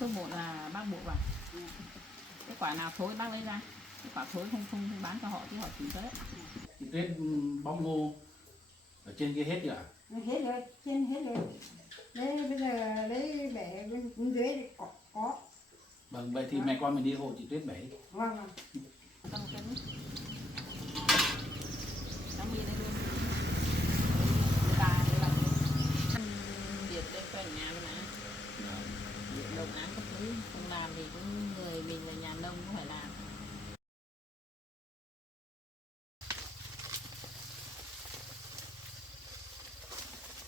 số 1 là bác buộc vào. Cái quả nào thối bác lấy ra, cái quả thối không bán cho họ chứ họ chỉ tới. Chị Tuyết bóc ngô ở trên kia hết chưa ạ? Hết rồi, trên hết rồi. Đấy, bây giờ lấy bẻ bên dưới có. Vâng, vậy thì mẹ con mình đi hộ chị Tuyết bẻ. Vâng vâng. Tăng cân. Trong đây luôn. Là ăn việc lên quanh nhà mà. Việc đồng án các thứ không làm thì cũng người mình về nhà nông cũng phải làm.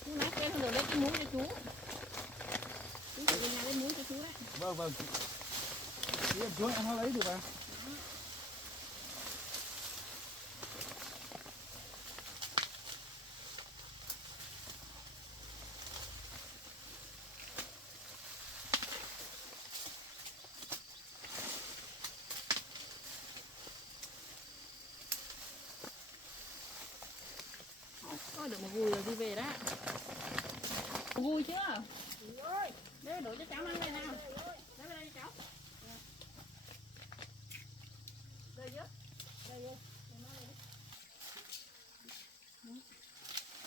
Nói quen rồi lấy cái muỗng cho chú. Chú phải về nhà lấy muỗng cho chú đấy. Vâng vâng. Chú em lấy được mà. Ôi được một gùi rồi đi về đó. Vui chưa? Đây đổ cho cháu mang về nào. Lấy về đây cho cháu. Đây chứ. Đây vô.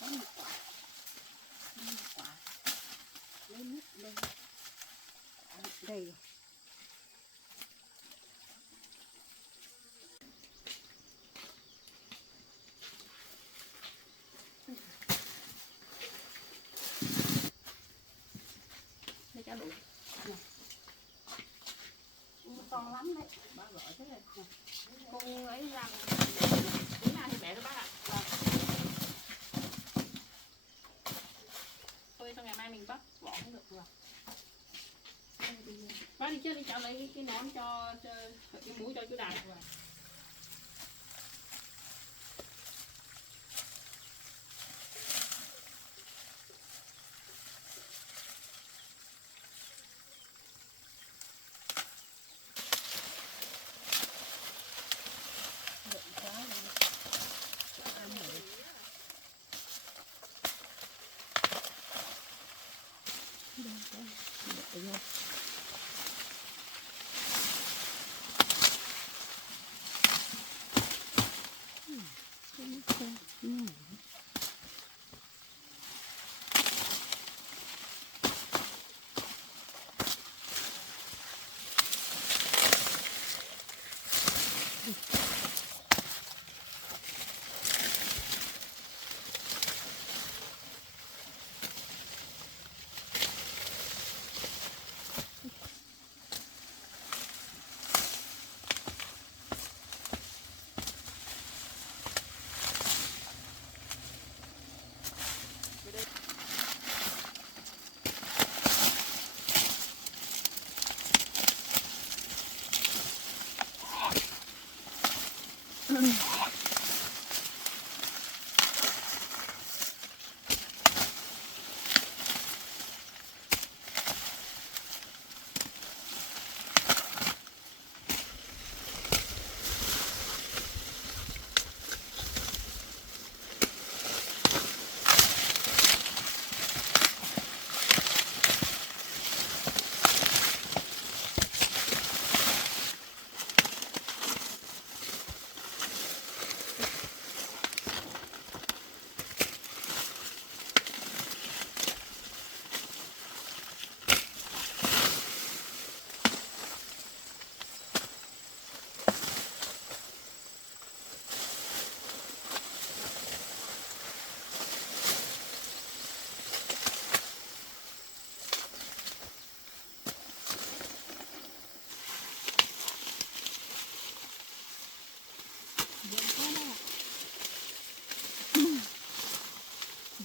Có một quả. Một quả. Lấy nước đây. Đây. Đây cháu đủ. To lắm đấy. Bác gọi thế này. Con ấy ra. Tí nào thì bẻ cho bác ạ. Thôi sau ngày mai mình bắt vỏ cũng được rồi. Bác đi trước đi cháu lấy cái nón cho cái mũ cho chú Đạt rồi.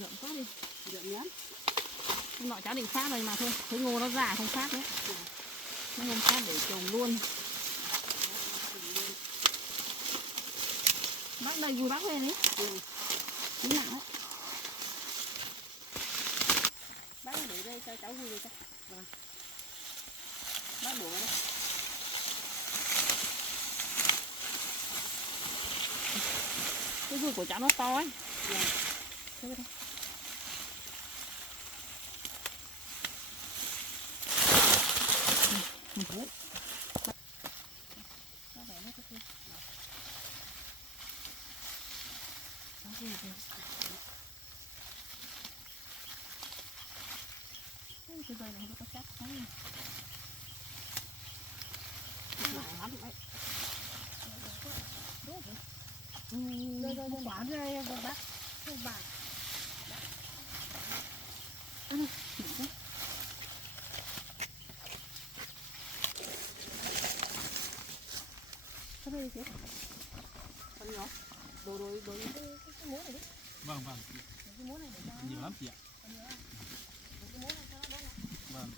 Rộng quá đi. Rộng lắm. Hôm nọ cháu định phát rồi mà thôi. Thấy ngô nó già không phát nữa. Nó không phát để trồng luôn. Bác đầy gùi bác về đấy. Nó nặng đấy. Bác để đây cho cháu gùi về cho. Vâng. Bác đổ vào đây. Cái gùi của cháu nó to ấy. Vâng. Thế đây. Cái dây này không có chắc lắm. Rồi quả rồi bác bà cái gì chứ con nhỏ đồ cái muỗng này đi. Vâng vâng, Cái muỗng này để cho nhiều lắm chị ạ. cái muỗng này cho nó đỡ nặng. Vâng.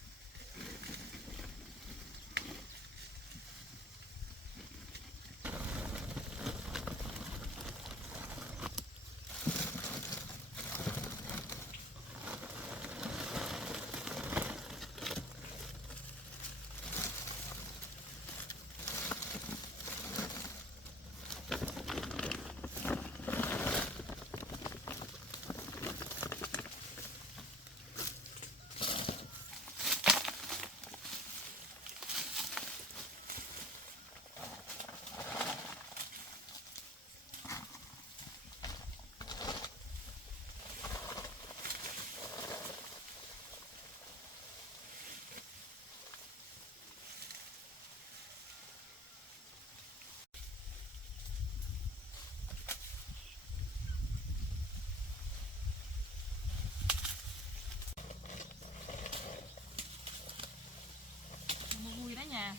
Vui đấy nhà.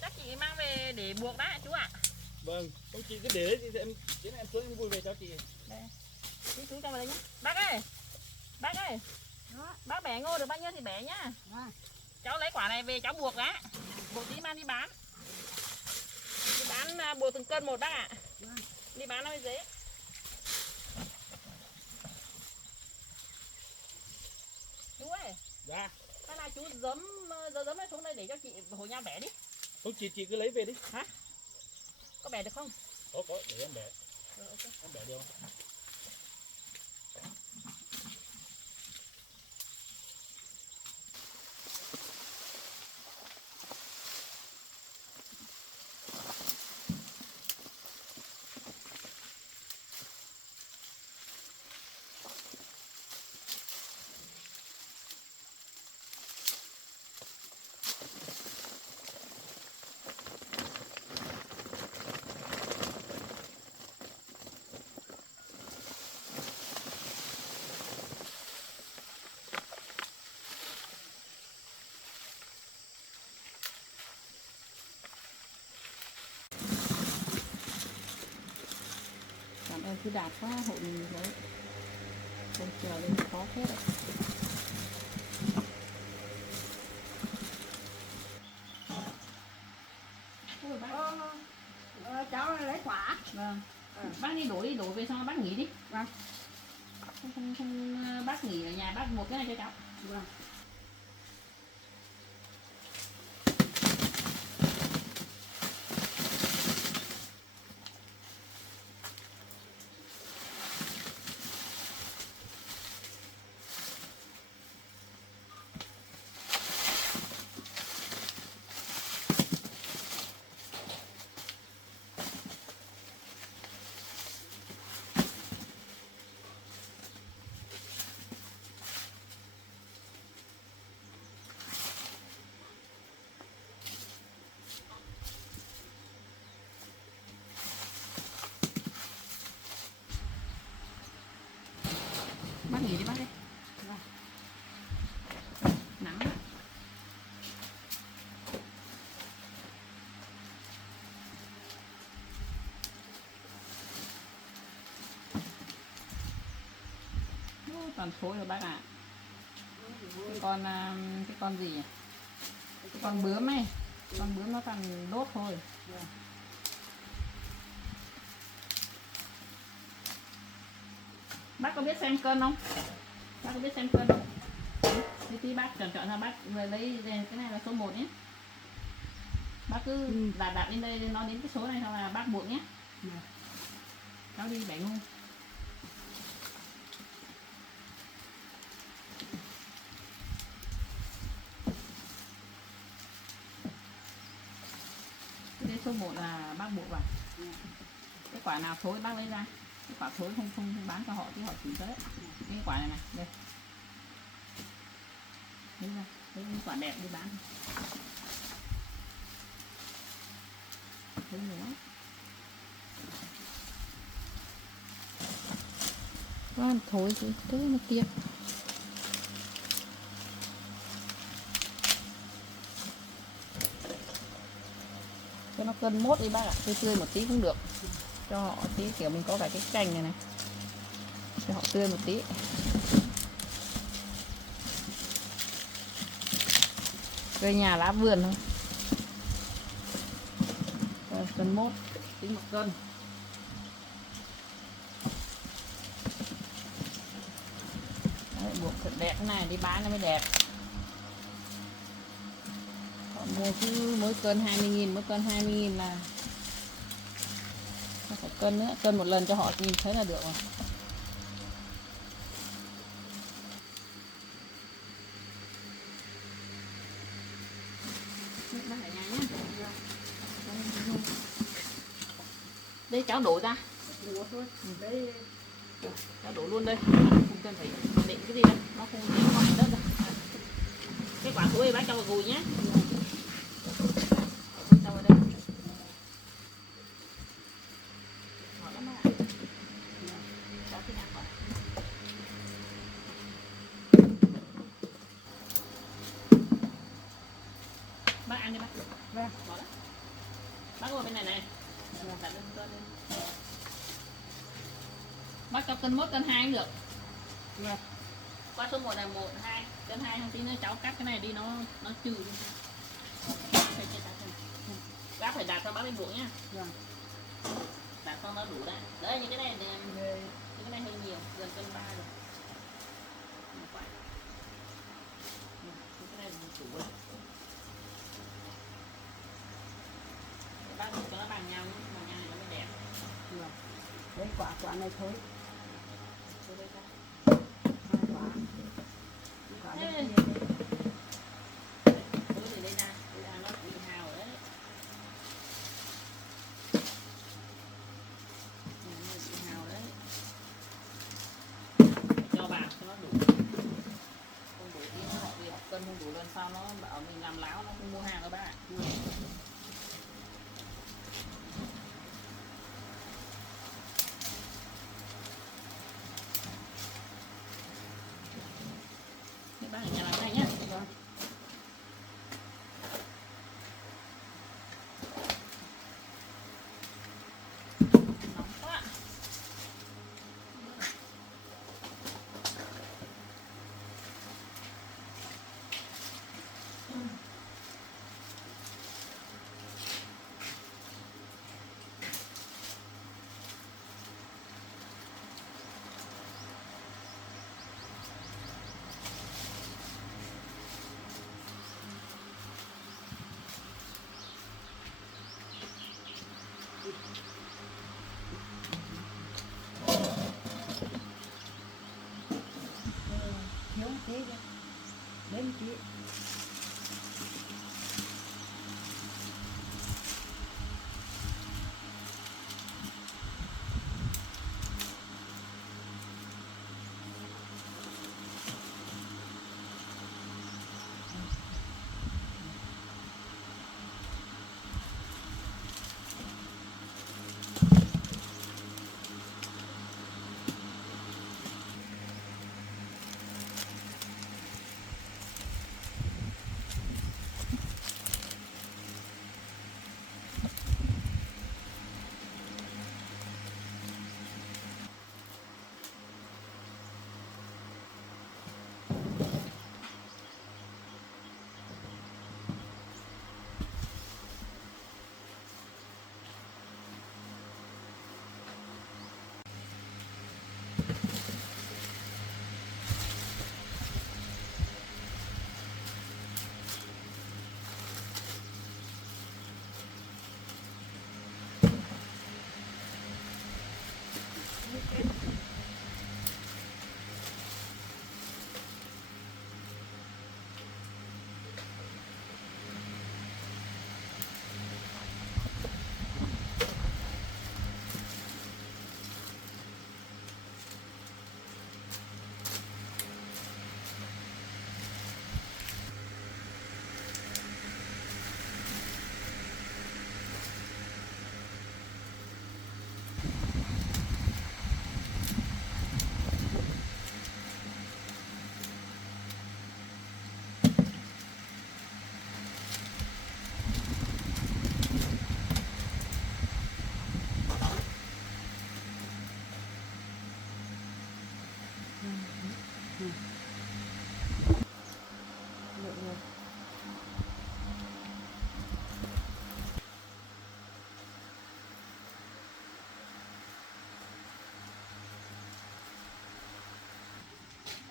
Chắc chị mang về để buộc đó chú ạ. Vâng, không chị cứ để đấy thì em xuống em vui về cho chị. Đây. Chú cho vào đây nhé. Bác ơi. Bác ơi. Đó. Bác bẻ ngô được bao nhiêu thì bẻ nhá. Vâng. Cháu lấy quả này về cháu buộc đã. Buộc tí mang đi bán. Đi bán buộc từng cân một bác ạ. Vâng. Đi bán nó mới dễ. Chú ơi. Dạ. Cái này chú giấm này xuống đây để cho chị hồi nhau bẻ đi. Không chị cứ lấy về đi. Hả? Có bẻ được không? Có, để em bẻ. Rồi, ok. Em bẻ được không? Cảm ơn chú Đạt quá, hộ mình đấy. Không chờ đến khó phết ạ. Ôi bác. Cháu lấy quả. Vâng. Bác đi đổ về xong bác nghỉ đi. Vâng. Không bác nghỉ ở nhà bác một cái này cho cháu. Vâng. Bác nghỉ đi bác đi. Nắng ạ. Toàn thối rồi bác ạ. Cái con gì nhỉ? Cái con bướm ấy. Con bướm nó toàn đốt thôi. Bác có biết xem cân không? Bác có biết xem cân không? Tí bác chọn ra bác về lấy cái này là số 1 nhé. Bác cứ đặt lên đây nó đến cái số này xong là bác buộc nhé. Cháu đi bẻ ngô. số 1 là bác buộc vào. Cái quả nào thối bác lấy ra, cái quả thối không bán cho họ chứ họ chỉ tới. Cái quả này này đây, lấy ra lấy những quả đẹp đi bán. Lấy nữa quá thối chứ thế nó kia. Cho nó cân mốt đi bác ạ, tươi tươi một tí cũng được, cho họ tí kiểu mình có cả cái cành này này, cho họ tươi một tí. Cây nhà lá vườn thôi. Rồi, cân mốt tính 1 cân. Đấy, buộc thật đẹp cái này đi bán nó mới đẹp. Họ mua cứ mỗi cân 20.000, mỗi cân 20.000 là không phải cân nữa, cân một lần cho họ nhìn thấy là được rồi. Đây cháu đổ ra. Ủa thôi, đấy Cháu đổ luôn đây, không cần phải định cái gì đâu, nó không dính vào đất đâu. Cái quả thối bác cho vào gùi nhé. Cho vào đây. Ngọt lắm bác ạ. Cháu thích ăn quả. Bác ăn đi bác. vâng. Ngọt lắm. Bác ngồi bên này này. Đặt lên cân lên. Bác cho cân 1 cân 2 cũng được. Vâng. Qua số 1 là 1, 2, cân 2 không tí nữa cháu cắt cái này đi nó trừ đi. Bác phải đặt cho bác lên bộ nhá. Vâng. Đặt xong nó đủ đấy. Đấy những cái này những cái này hơi nhiều, gần cân 3 rồi. Những cái này đủ rồi. Bác cho nó bằng nhau nhé, bằng nhau này nó mới đẹp. Vâng. Đấy quả này thôi. Cho đây ra. 2 quả. Quả Ê. này Thôi thì đây ra nó bị hào rồi đấy. Nó bị hào đấy. Cho vào cho nó đủ. Không đủ thì họ đi học cân không đủ lần sau nó bảo mình làm láo nó không mua hàng đâu bác ạ. Bác ở nhà làm cái này nhé. vâng. Nóng quá.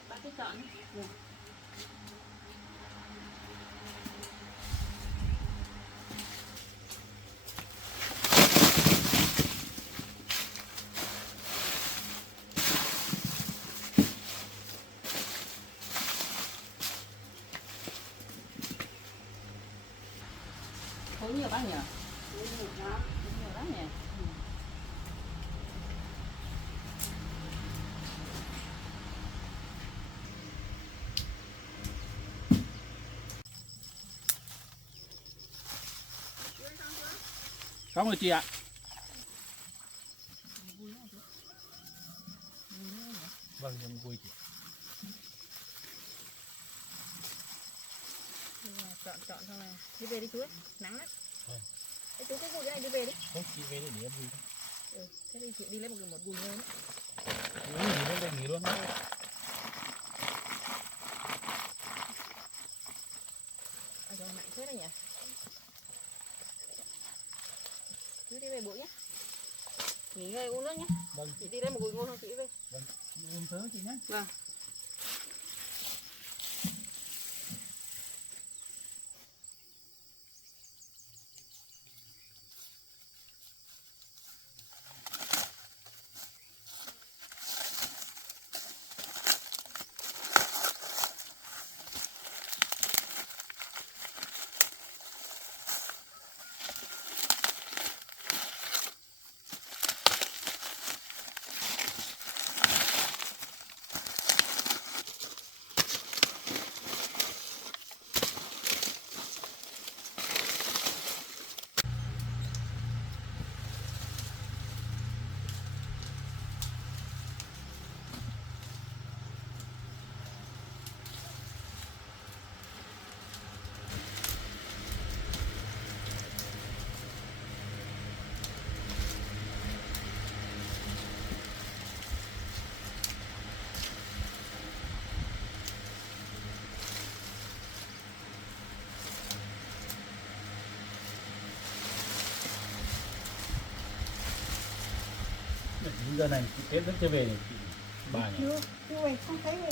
Bác cứ chọn. Khối nhiều bác nhỉ? Nhiều lắm nhỉ? Xong rồi chị ạ. Vâng, em vui chị. Chọn xong này. Đi về đi chú ấy. Nắng lắm. Vâng. Thế chú cái gùi cái này đi về đi. Không, chị về để em vui. Thế thì chị đi lấy một gùi nữa. Uống gì lên đây nghỉ luôn. Rồi nặng thế này nhỉ? Chú đi về bụi nhé. Nghỉ ngơi uống nước nhé. Vâng. Chị đi lấy một gùi ngô xong chị về. Vâng. Uống sớm chị nhé. Vâng. Giờ này chị Tết vẫn chưa về này chị. Bà nhỉ? Chưa về không thấy về.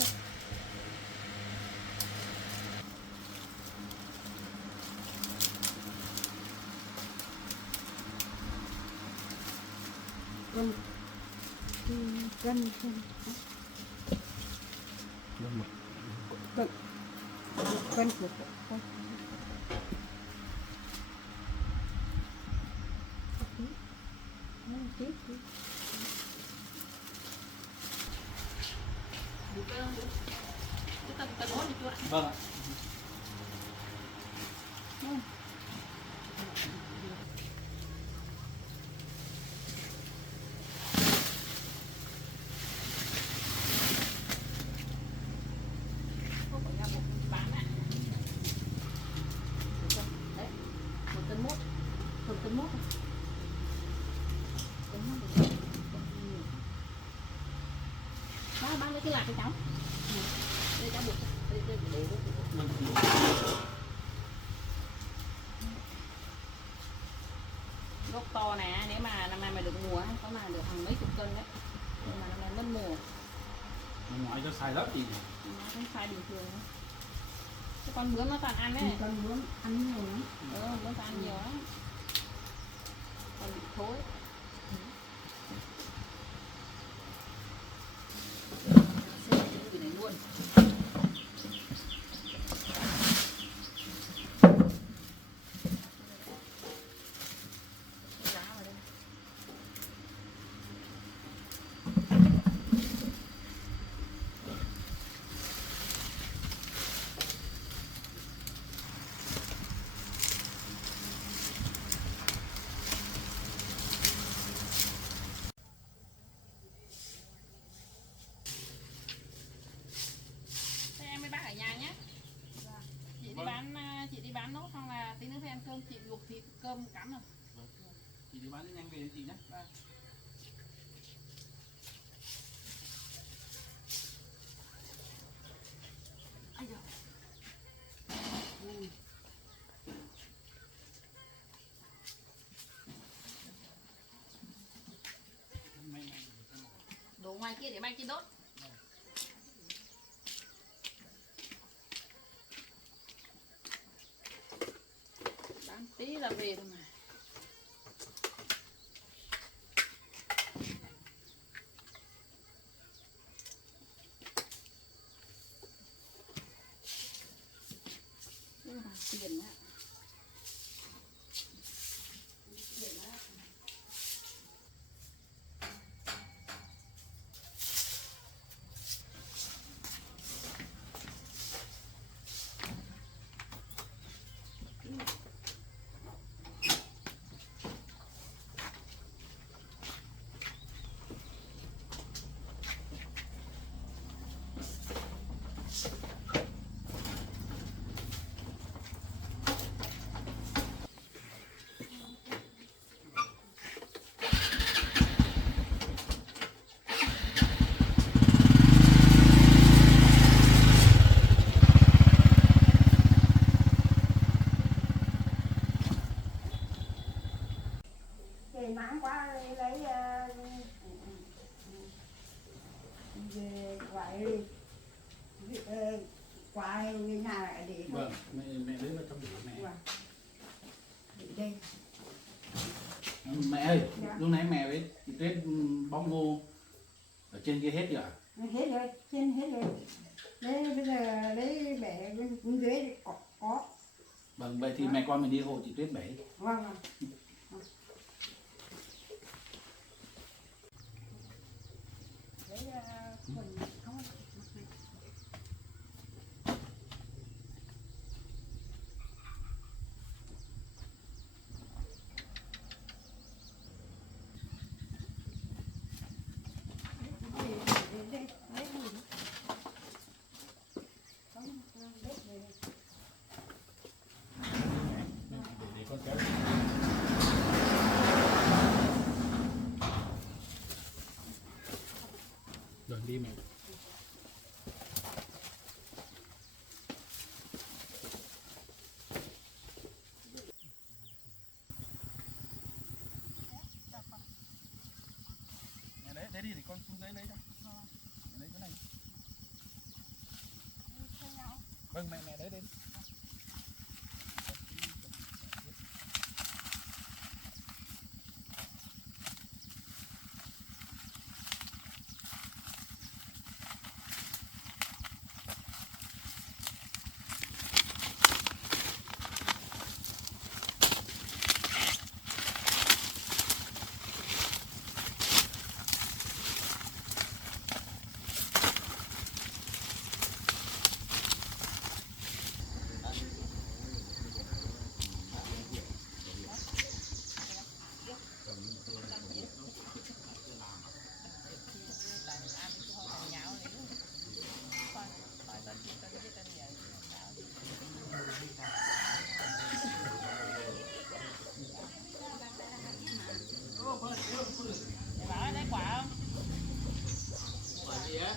Cân cân Vâng. cân cân của con. Đủ cây không chú? Chú cần mốt đi chú ạ. Vâng ạ. Không phải nhà bộ bán ạ. Đấy, 1 cân mốt. Bán lấy cái lạc cho cháu. Đây cháu buộc. Đây để gốc to nè, nếu mà năm nay mà được mùa có mà được hàng mấy chục cân đấy. Nhưng mà năm nay mất mùa. Ngoại cho xài lắm chị. Nó không sai bình thường đâu. Cái con bướm nó toàn ăn đấy. Con muốn ăn nhiều lắm. Bướm toàn ăn nhiều lắm. Còn bị thối. Xem cái này luôn. Giá vào đây. Thế em với bác ở nhà nhé. Chị đi bán nốt xong là tí nữa phải ăn cơm, chị luộc thịt cơm cắm rồi. Chị đi bán nhanh về chị nhé. Ai da. ngoài kia để bay kia đốt. Bán tí là về thôi mà. Tiền á. Trời nắng quá lấy về quậy quay về nhà lại để thôi. Vâng, mẹ lấy vào trong tủ mẹ. Vâng. Để đây. Mẹ ơi, Dạ. lúc nãy mẹ với chị Tuyết bóc ngô ở trên kia hết rồi à? Hết rồi, trên hết rồi. Đấy bây giờ lấy bẻ bên dưới có. Vâng, vậy thì mẹ con mình đi hộ chị Tuyết bẻ. Vâng vâng. Lấy quần không. Để con kéo. Rồi đi mẹ. Mẹ lấy thế đi để con xuống dưới lấy cho. Mẹ lấy cái này. Vâng mẹ lấy đi. Bảo lấy quả không? Quả gì á?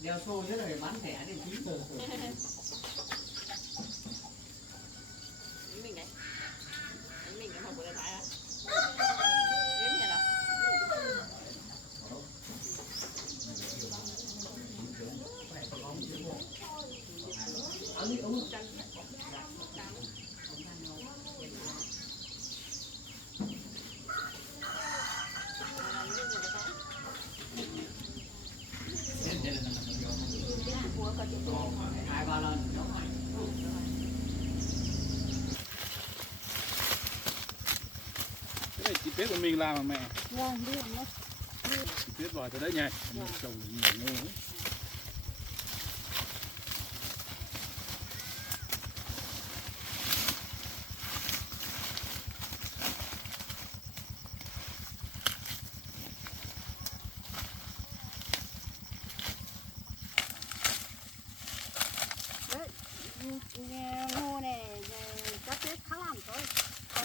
Đeo xô nhất là để bán thẻ để tí. Mình đấy. Mình cái hộp của điện thoại á. Đếm hiện à? Thế là Tết của mình làm mà mẹ. Vâng, đi nó. Tết rồi từ đấy nhỉ. Trồng nhiều ngô. Đấy, ngô này có Tết khá làm thôi.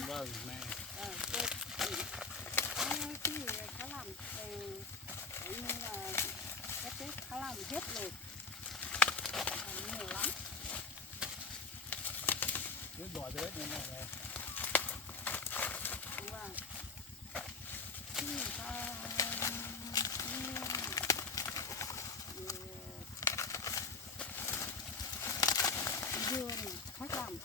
Vâng mẹ. Tết khi khá làm thì như là có Tết khá làm hết rồi. Nhiều lắm. Tết rồi từ đấy như này này. Vâng. Khi người ta dưa này khách làm.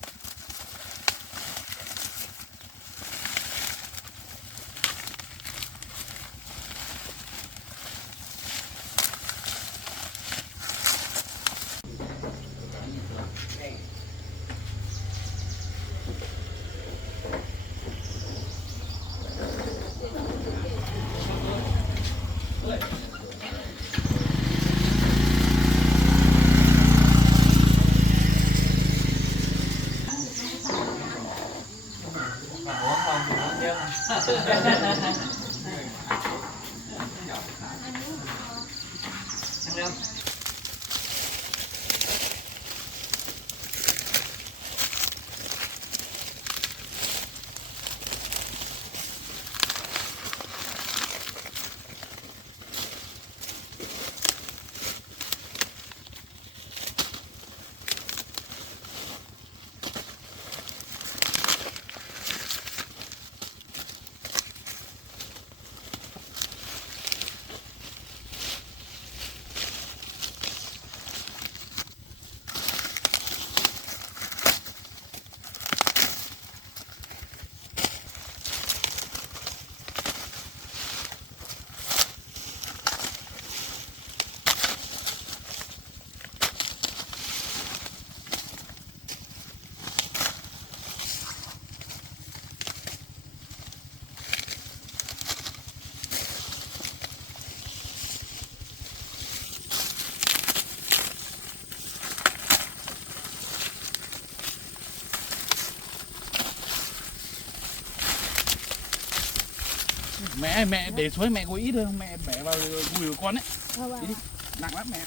Mẹ để suối mẹ có ít thôi, mẹ bẻ vào gùi của con ấy. Vâng. Đi đi, nặng lắm mẹ.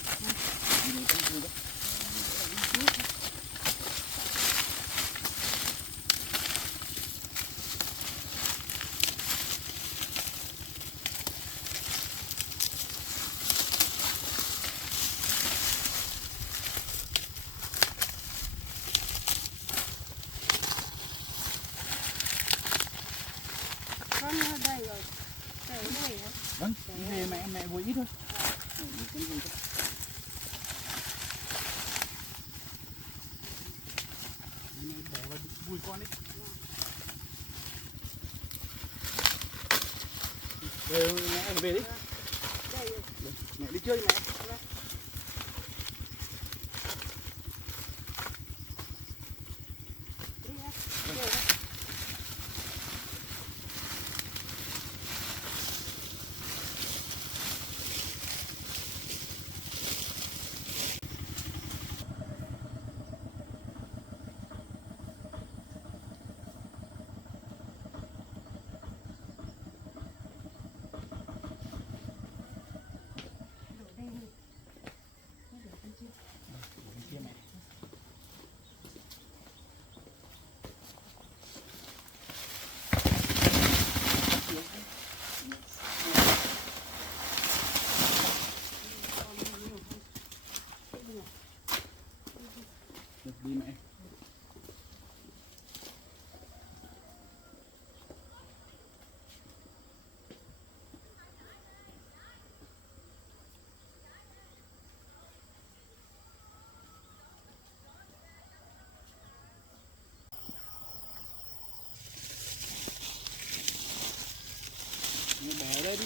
Đi để con gùi đó. Con ở đây rồi. Để đây hả? Vâng, đi về mẹ gùi ít thôi. Đi con gùi thôi. Mẹ bẻ vào gùi con đi. Về mẹ về đi. Đây rồi. Mẹ đi chơi mẹ. Đi ha. Đây đó. Đi kia mẹ. Đi mẹ. Mẹ bẻ ở đây đi.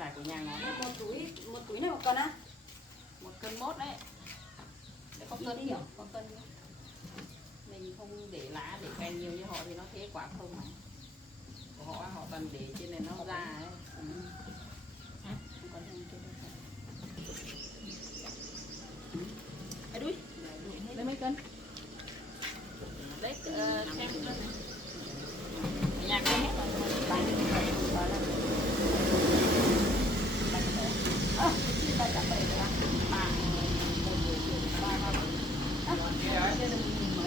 vải của nhà nó một túi này một cân á? 1 cân mốt đấy. Để có cân đi nhiều, có cân nữa. Mình không để lá để cành nhiều như họ thì nó thế quả không mà. Của họ toàn để trên này nó ra ấy. Còn trên đây. Đuôi. Lấy mấy cân? Lấy xem cân này. Nhà cái hết rồi. Ba chặt bậy rồi. Ba.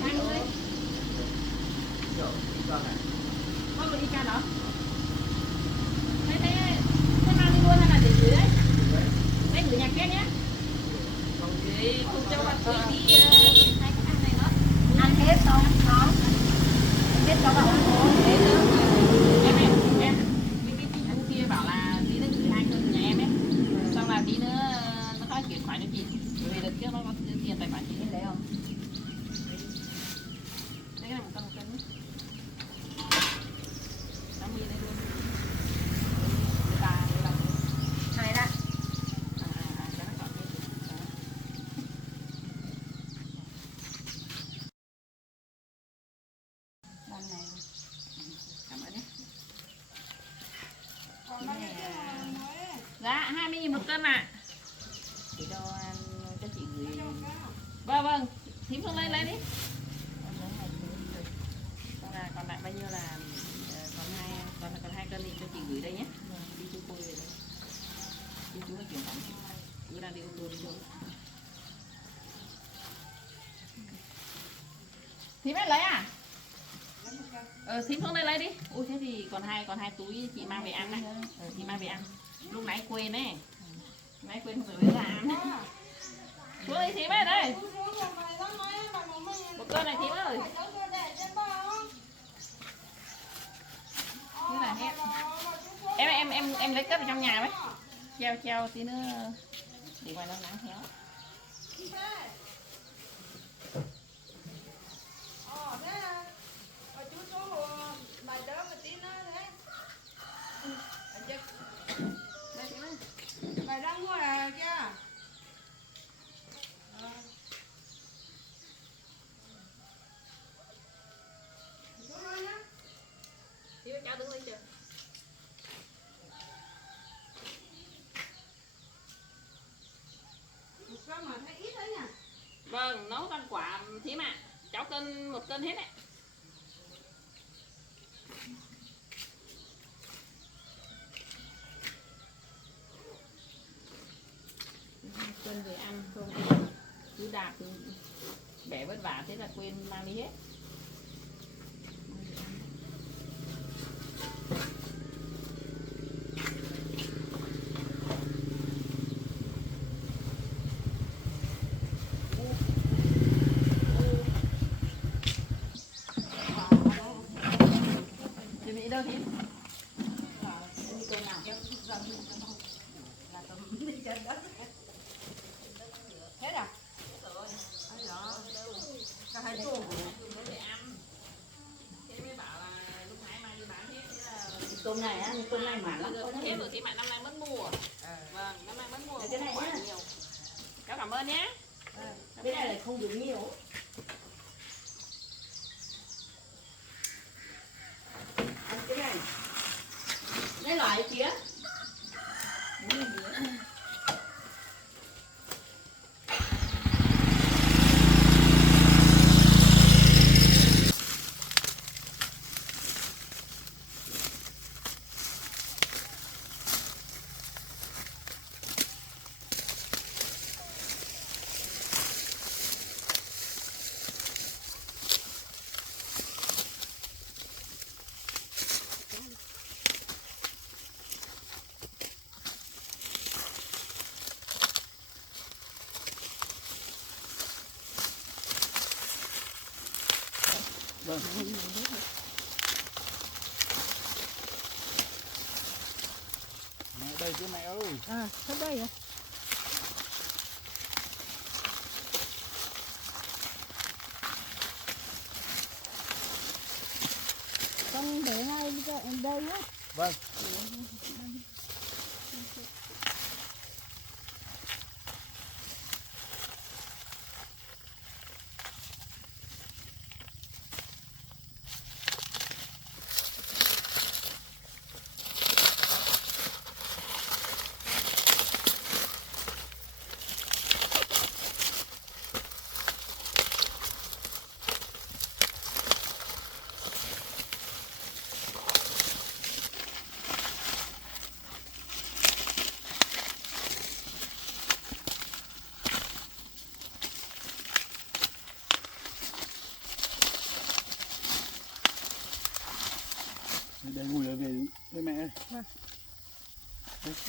Hai người. Có người đi ca đó. Thế mang đi luôn hay là để gửi đấy? Đấy gửi nhà kia nhé. Không cho bạn gửi tí hai cái ăn này nữa. Ăn hết không? Không. Hết cho bạn Thế nữa. Em. Anh kia bảo là tí nữa gửi 2 cân nhà em ấy. Xong là tí nữa nó có chuyển khoản cho chị. Về đợt trước nó có tiền tài khoản chị. Em lấy không? Đây cái này 1 cân. 80 đây luôn. Này đó. Cho nó còn cái gì. Đằng này. Cảm ơn nhé. Còn bao nhiêu tiền mới? Dạ 20.000 1 cân ạ. Để cho chị gửi. Vâng. Thím Phương lấy đi. Còn lại bao nhiêu là còn 2 cân thì cho chị gửi đây nhé. Đi chú cô về đây. Đi chú có chuyển khoản. Cứ đang đi ô tô đi chú. Thím ấy lấy à? Thím Phương đây lấy đi. Ui thế thì còn hai túi chị mang về ăn đấy. Chị mang về ăn. Lúc nãy quên đấy. Nãy quên không phải lấy ra ăn. Xuống đi thím ơi đây. 1 cân này thím ơi. Như là em lấy cất ở trong nhà đấy. Treo tí nữa để ngoài nó nắng khéo. Đây thím ơi. Mày đang mua à kia? Thím ơi cháu đứng lên chưa? Vâng, nấu con quả thím ạ. Cháu 1 cân hết đấy. Cân về ăn không cứ đạp bẻ vất vả thế là quên mang đi hết. Chuẩn bị đâu thím? Đi câu nào kéo ra là tầm đi chân đất. Hết à? Ấy đó. Cả 2 tô. Để ăn. Thế mới bảo là lúc nãy mang đi bán hết. Thế là Tôm này á, tôm này mà lắm. thế rồi thím ạ năm nay mất mùa. Vâng, năm nay mất mùa. Cái này quả nhá. nhiều. Cháu cảm ơn nhé. Cái này lại không được nhiều. Ăn cái này. Cái loại kia. Vâng. Mẹ đây chứ mẹ ơi. À, hết đây rồi. Con để ngay đây nhé. Vâng.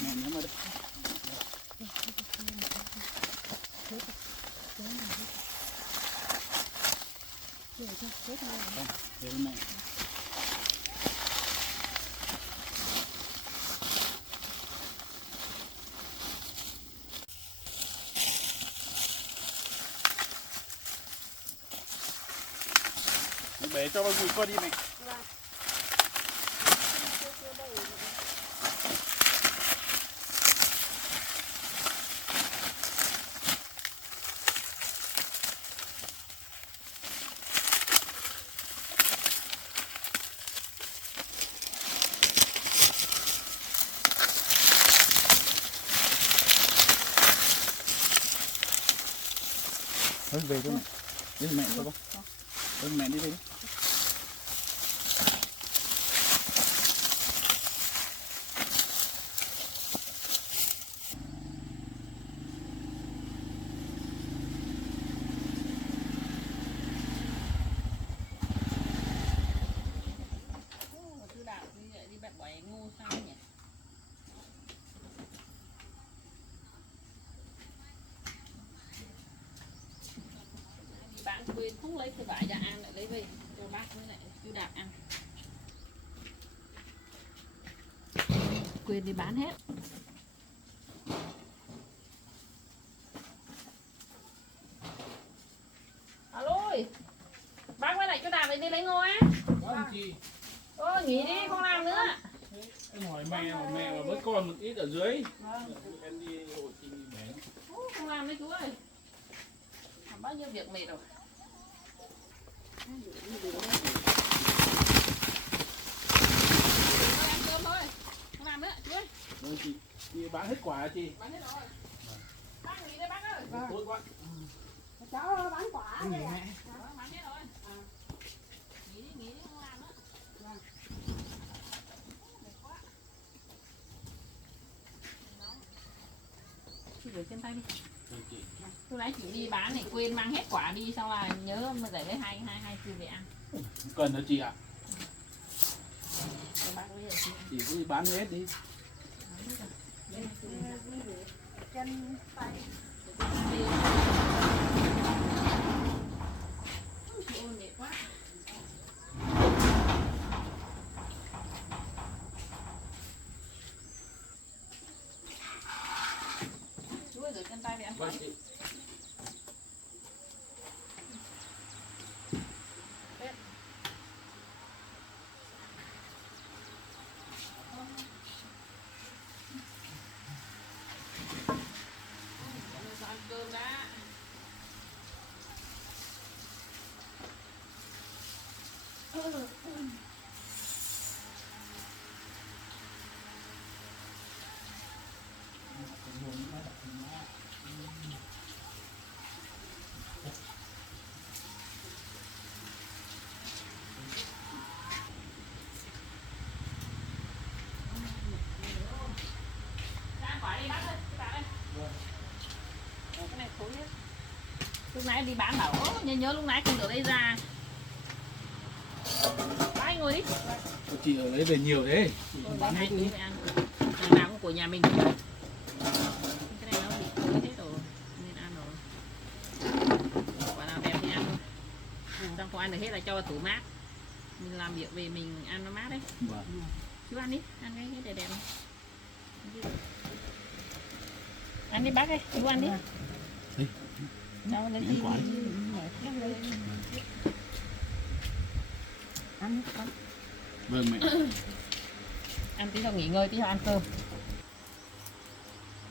Mẹ nhớ mà đây. Để mẹ. Bể cho bao nhiêu con đi mẹ. Thôi về thôi mẹ. Đi mẹ thôi con. Thôi mẹ đi về đi. Cứ đạp như vậy đi bạn bày ngu sao nhỉ? Bạn quên không lấy cái vải ra ăn lại lấy về cho bác với lại chú đạp ăn. Quên đi bán hết. Alo ơi, bác với lại chú đạp đi lấy ngô á. Vâng chị. Ôi nghỉ đi không làm nữa. Em hỏi mẹ mà vẫn còn một ít ở dưới. Em đi hộ chị bể. Không làm đấy chú ơi. Làm bao nhiêu việc mệt rồi. Ăn cơm thôi. Không làm nữa chú ơi. Vâng chị bán hết quả hả chị? Bán hết rồi. Bác nghỉ đây bác ơi. Tốt quá. cháu bán quả Nghỉ vậy à? mẹ. Bán hết rồi. Nghỉ đi không làm nữa. Mệt quá. Nóng. Chị rửa chân tay đi. Vâng chị. Lúc nãy chị đi bán này quên mang hết quả đi, xong là nhớ mà để lấy hai kia về ăn. Cần hả chị ạ? Cho bác lấy rồi chị. Chị cứ đi bán hết đi. Chân tay. Chị ôn mệt quá. Chú ơi rửa chân tay về ăn. Vâng chị. Ăn cơm đã. Ăn quả đi bác ơi, cái bác ơi. Cái này khối hết. Lúc nãy đi bán bảo nhớ lúc nãy không được lấy ra. Bác anh ngồi đi. Chị ở lấy về nhiều thế. Chị Rồi, bán hai hết tí đi. phải ăn. Thằng nào cũng của nhà mình. Cái này nó bị khối hết rồi nên ăn rồi. Quả nào đẹp thì ăn thôi. Trong không ăn được hết là cho vào tủ mát. Mình làm việc về mình ăn nó mát đấy. Vâng. Chú ăn đi, ăn cái đẹp đẹp này. Ăn đi bác ơi, chú ăn đi. Đi. Cháu lấy Ăn gì? quả đi. Ăn con. Vâng mẹ. Ăn tí rồi nghỉ ngơi tí rồi ăn cơm.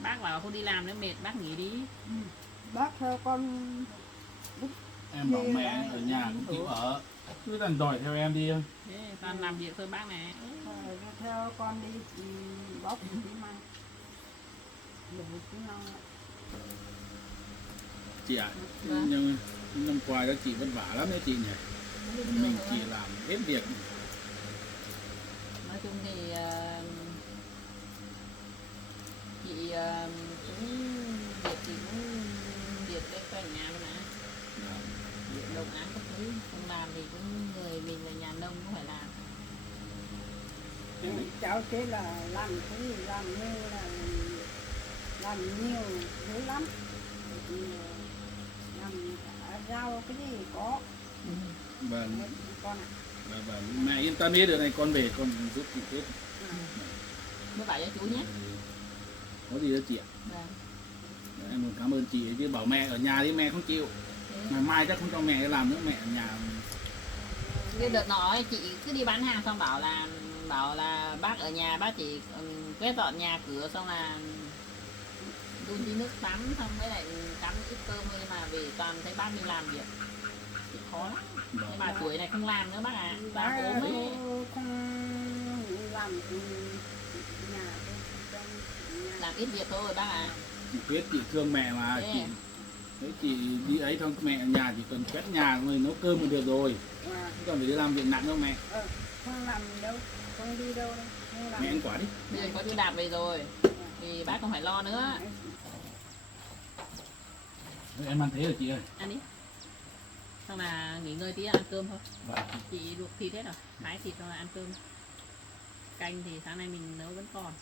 Bác bảo không đi làm nữa mệt, bác nghỉ đi. Bác theo con Em bảo mẹ ở nhà cũng chịu ở. Cứ đành đòi theo em đi thôi. Thế toàn làm việc thôi bác này. theo con đi bóc tí mai. Để tí nào. Chị ạ. Vâng. Nhưng năm qua các chị vất vả lắm đấy chị nhỉ. Mình chỉ làm hết việc. Nói chung thì chị cũng việc thì cũng việc cái quanh nhà mà. Việc đồng án các thứ không làm thì cũng người mình là nhà nông cũng phải làm. cháu thế là làm cái gì làm như là làm nhiều dữ lắm. Thì làm cả rau cái gì có Vâng. con ạ. Và mẹ yên tâm đi, được này con về con giúp chị hết. Nó bảo cho chú nhé. Có gì đâu chị ạ. Vâng. Em muốn cảm ơn chị chứ bảo mẹ ở nhà đi mẹ không chịu. Ngày mai chắc không cho mẹ làm nữa, mẹ ở nhà. Cái đợt nọ chị cứ đi bán hàng xong bảo là bác ở nhà bác chỉ quét dọn nhà cửa xong là đun đi nước tắm xong với lại cắm ít cơm thôi, nhưng mà về toàn thấy bác đi làm việc thì khó lắm. Nhưng mà tuổi này không làm nữa bác ạ. Bác ốm ấy. Không làm nhà trong nhà. Làm ít việc thôi bác ạ. Chị biết chị thương mẹ mà. Thế. Chị đấy, chị đi ấy thôi, mẹ ở nhà chỉ cần quét nhà rồi nấu cơm là được rồi, Và không cần phải đi làm việc nặng đâu mẹ. không làm đâu, không đi đâu đâu, không làm. Mẹ ăn quả đi. Bây giờ có chú Đạt về rồi thì bác không phải lo nữa. Đấy, em ăn thế rồi chị ơi. Ăn đi. Xong là nghỉ ngơi tí ăn cơm thôi. Vâng. Chị luộc thịt hết rồi, thái thịt xong là ăn cơm. Canh thì sáng nay mình nấu vẫn còn.